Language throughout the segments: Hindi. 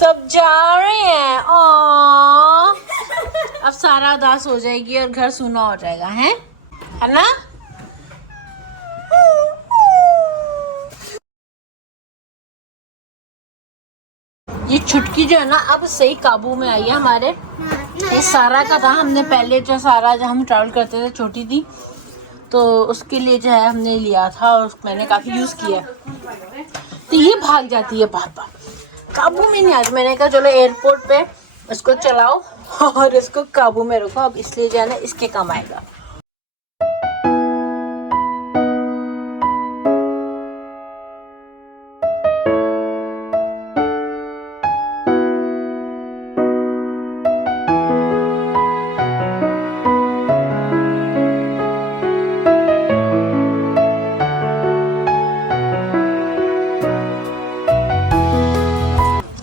सब जा रहे हैं। अब सारा उदास हो जाएगी और घर सूना हो जाएगा, है ना? ये छुटकी जो है ना अब सही काबू में आई है हमारे। ये सारा का था, हमने पहले जो सारा जब हम ट्रैवल करते थे छोटी थी तो उसके लिए जो है हमने लिया था और मैंने काफ़ी यूज़ किया। तो ये भाग जाती है बार बार, काबू में नहीं आती। मैंने कहा चलो एयरपोर्ट पे इसको चलाओ और इसको काबू में रखो। अब इसलिए जो है ना इसके काम आएगा।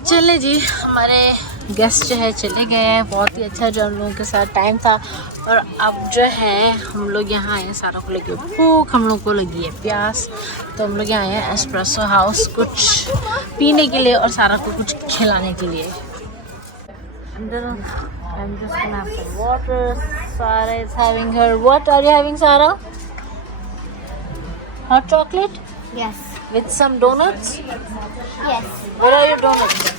चले जी, हमारे गेस्ट जो है चले गए हैं। बहुत ही अच्छा जो हम लोगों के साथ टाइम था। और अब जो है हम लोग यहाँ आए हैं, सारा को लगी भूख, हम लोग को लगी है प्यास, तो हम लोग यहाँ आए हैं एस्प्रेसो हाउस कुछ पीने के लिए और सारा को कुछ खिलाने के लिए। I'm just gonna have some water. Sara is having her. What are you having, Sara? Hot chocolate? Yes. With some donuts? Yes. Where are your donuts?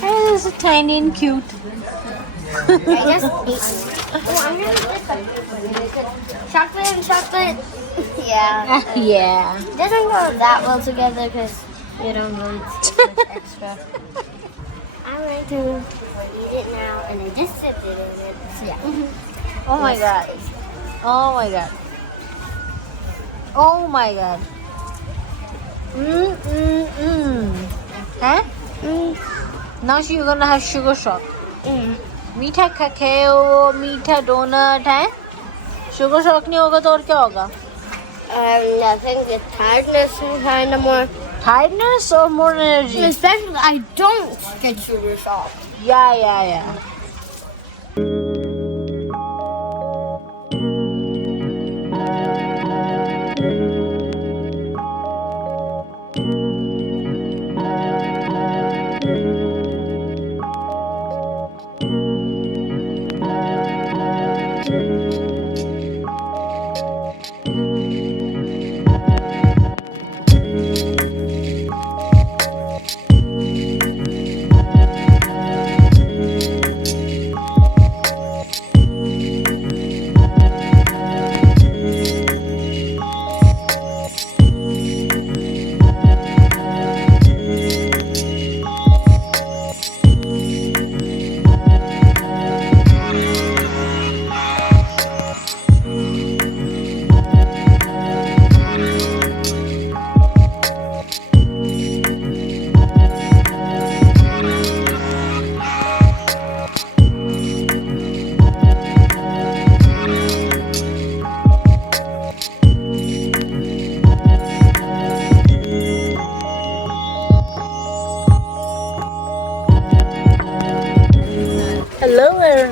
Hey, this is tiny and cute. I just I'm gonna chocolate and chocolate. Yeah. Yeah. Doesn't go that well together because you don't really much extra. I'm going to eat it now, and I just sipped it in it. So yeah. Oh my god. Oh my god. Oh my god. Huh? Now you're gonna have sugar shock. मीठा cacao, मीठा donut है। Sugar shock नहीं होगा तो और क्या होगा? Nothing. The tiredness is kind of more. Tiredness or more energy? Especially, I don't get sugar shock. Yeah.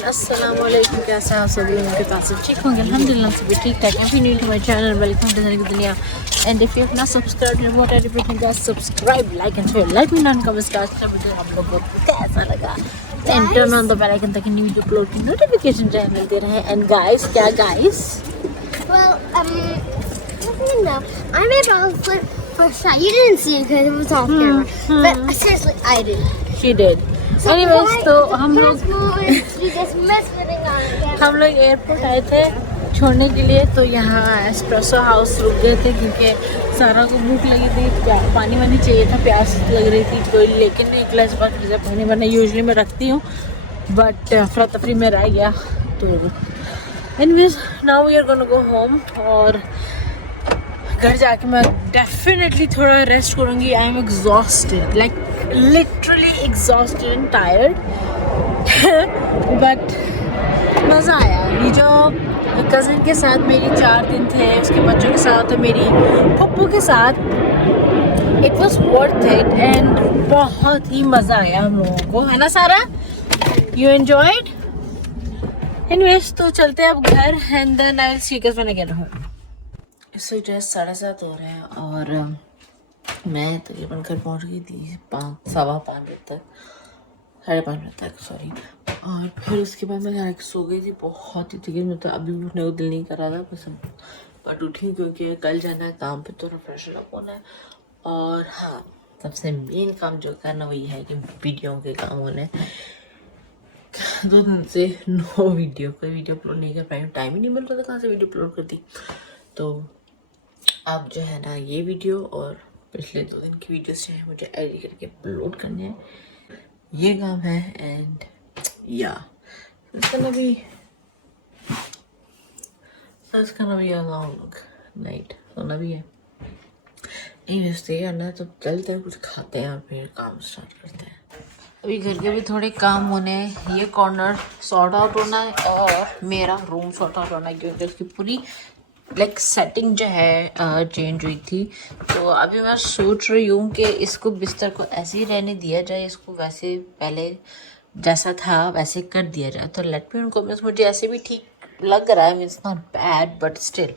अस्सलाम वालेकुम, कैसे हैं आप सभी लोगों के पास सब ठीक होंगे? अल्हम्दुलिल्लाह सभी ठीक ठाक हैं। New to my channel, welcome to Dhanik Duniya. And if you have not subscribed what are you doing guys, subscribe, like and share. Let me know in comments guys आप लोगों को कैसा लगा। And turn on the bell icon ताकि न्यू वीडियो अपलोड की नोटिफिकेशन जो है मिलते रहे। एंड गाइस, क्या guys? Well, no, I made my own flip for shy. You didn't see it because it was off camera. But seriously, I did. She did. Anyways, तो हम लोग हम लोग एयरपोर्ट आए थे छोड़ने के लिए, तो यहाँ एस्प्रेसो हाउस रुक गए थे क्योंकि सारा को भूख लगी थी, पानी वानी चाहिए था, प्यास लग रही थी। कोई लेकिन नहीं, एक गिलास बाद फ्रिज पानी वानी यूजली मैं रखती हूँ, बट अफरा तफरी में रह गया। तो anyways now we are gonna go home, और घर जाके मैं डेफिनेटली थोड़ा रेस्ट करूँगी। I am exhausted, like literally exhausted and tired, but मज़ा आया। ये जो कज़न के साथ मेरी 4 दिन थे, उसके बच्चों के साथ और मेरी पप्पू के साथ, it was worth it and बहुत ही मज़ा आया हम लोगों को, है ना सारा? You enjoyed? एनीवेज, तो चलते हैं अब घर, and then I will see you guys when I get home. So just 7:30 हो रहे हैं और मैं तकरीबन घर पहुंच गई थी 5:15 बजे तक, 5:30 बजे तक सॉरी। और फिर उसके बाद मैं घर आके सो गई थी, बहुत ही थकी, मतलब अभी उठने को दिल नहीं कर रहा था, बस बट उठी क्योंकि कल जाना है काम पे, थोड़ा फ्रेश अप होना है। और हाँ, सबसे मेन काम जो करना वही है कि वीडियो के काम होने। 2 दिन से कोई वीडियो अपलोड नहीं कर पाई, टाइम ही नहीं मिल रहा था, कहाँ से वीडियो अपलोड करती। तो अब जो है ना ये वीडियो और पिछले 2 दिन की वीडियोस जो है मुझे एडिट करके अपलोड करने हैं, ये काम है। एंड या it's gonna be a long night, सोना भी है। करना है तो चलते हैं, कुछ खाते हैं और फिर काम स्टार्ट करते हैं। अभी घर के भी थोड़े काम होने हैं, ये कॉर्नर सॉर्ट आउट होना है और मेरा रूम सॉर्ट आउट होना है, क्योंकि उसकी पूरी लाइक सेटिंग जो है चेंज हुई थी। तो अभी मैं सोच रही हूँ कि इसको बिस्तर को ऐसे ही रहने दिया जाए, इसको वैसे पहले जैसा था वैसे कर दिया जाए। तो लेट मी उनको, मुझे ऐसे भी ठीक लग रहा है, means not bad but still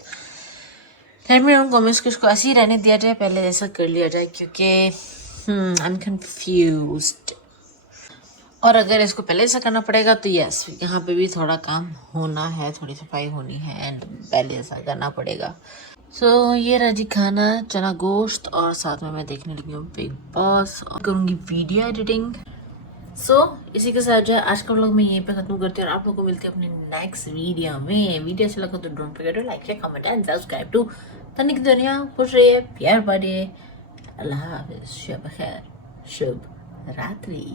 let me उनको इसको ऐसे ही रहने दिया जाए, पहले जैसा कर लिया जाए, क्योंकि आई एम कंफ्यूज्ड। और अगर इसको पहले से करना पड़ेगा तो यस, यहाँ पे भी थोड़ा काम होना है, थोड़ी सफाई होनी है एंड पहले ऐसा करना पड़ेगा। सो ये रहा जी खाना, चना गोश्त, और साथ में मैं देखने लगी हूँ बिग बॉस और करूँगी वीडियो एडिटिंग। सो इसी के साथ जो है आज का व्लॉग मैं यहीं पे खत्म करती हूँ और आप लोगों को मिलते हैं अपने नेक्स्ट वीडियो में। वीडियो अच्छा लगा तो don't forget to like share comment and subscribe to Dhanik Duniya. खुश रहिए, प्यार बांटिए, अल्लाह हाफिज़, शब खैर, शुभ रात्रि।